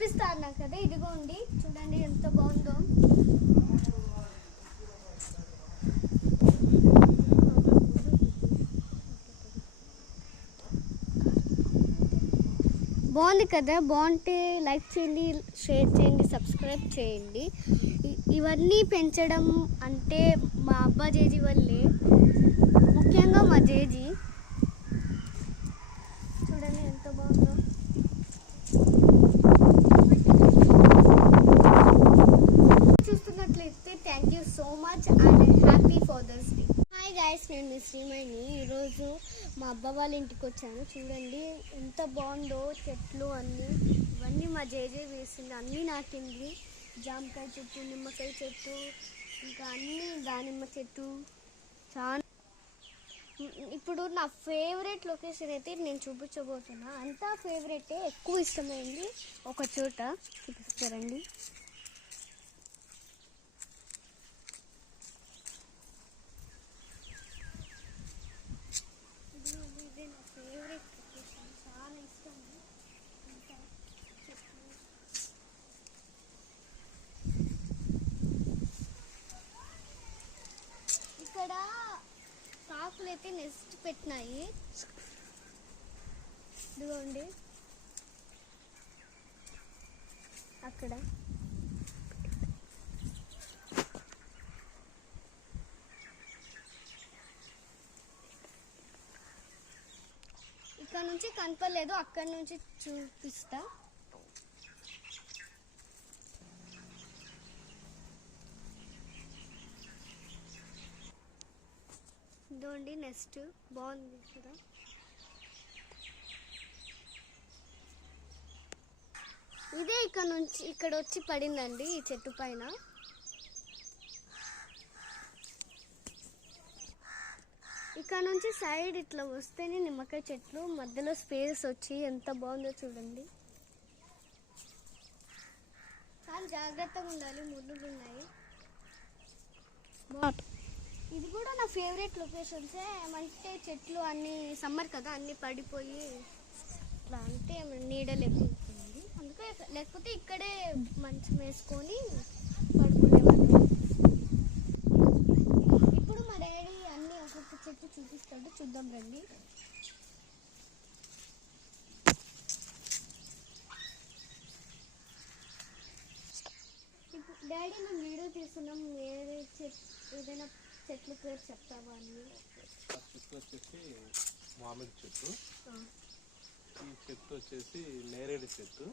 చూపిస్తా అన్నా కదా, ఇదిగోండి చూడండి ఎంత బాగుందో. బాగుంది కదా, బాగుంటే లైక్ చేయండి, షేర్ చేయండి, సబ్స్క్రైబ్ చేయండి. ఇవన్నీ పెంచడం అంటే మా అబ్బా జేజీ వల్లే, ముఖ్యంగా మా జేజీ. చూడండి ఎంత బాగుందో. చూస్తున్నట్లయితే thank you so much and happy father's day. Hi guys, నేను మీ శ్రీమణిని. ఈరోజు మా అబ్బా వాళ్ళ ఇంటికి వచ్చాను. చూడండి ఎంత బాగుందో చెట్లు అన్నీ. ఇవన్నీ మా జేజే వేసింది, అన్నీ నాటింది. జామకాయ చెట్టు, నిమ్మకాయ చెట్టు, ఇంకా అన్నీ దానిమ్మ చెట్టు. చాలా ఇప్పుడు నా ఫేవరెట్ లొకేషన్ అయితే నేను చూపించబోతున్నా. అంతా ఫేవరెటే, ఎక్కువ ఇష్టమైంది ఒక చోట చూపిస్తారండి. ఇదే నా ఫేవరెట్ లొకేషన్, చాలా ఇష్టం. అంతా చెట్లు. ఇక్కడ కాకులు అయితే నెస్ట్ పెట్టినాయి, ఇదిగోండి అక్కడ. ఇక్కడ నుంచి కనపడలేదు, అక్కడ నుంచి చూపిస్తా. ఇదిగోండి నెక్స్ట్, బాగుంది కదా. ఇదే ఇక్కడ నుంచి ఇక్కడ వచ్చి పడిందండి ఈ చెట్టు పైన. ఇక్కడ నుంచి సైడ్ ఇట్లా వస్తేనే నిమ్మకాయ చెట్లు, మధ్యలో స్పేస్ వచ్చి ఎంత బాగుందో చూడండి. కానీ జాగ్రత్తగా ఉండాలి, ముళ్ళులు ఉన్నాయి. ఇది కూడా నా ఫేవరెట్ లొకేషన్సే. ఏమంటే చెట్లు అన్నీ సమ్మర్ కదా, అన్నీ పడిపోయి ఇట్లా అంటే నీడలేకుంటుంది, అందుకే. లేకపోతే ఇక్కడే మంచం వేసుకొని పడుకునేవాళ్ళు. ఇప్పుడు మా డాడీ అన్నీ ఒక్కొక్క చెట్టు చూపిస్తాడు, చూద్దాం రండి. ఇప్పుడు డాడీ మేము వీడియో తీస్తున్నాం, వేరే ఏదైనా చెట్ల పేరు చెప్తావా అని. చెట్టు వచ్చేసి మామిడి చెట్టు, ఈ చెట్టు వచ్చేసి నేరేడు చెట్టు.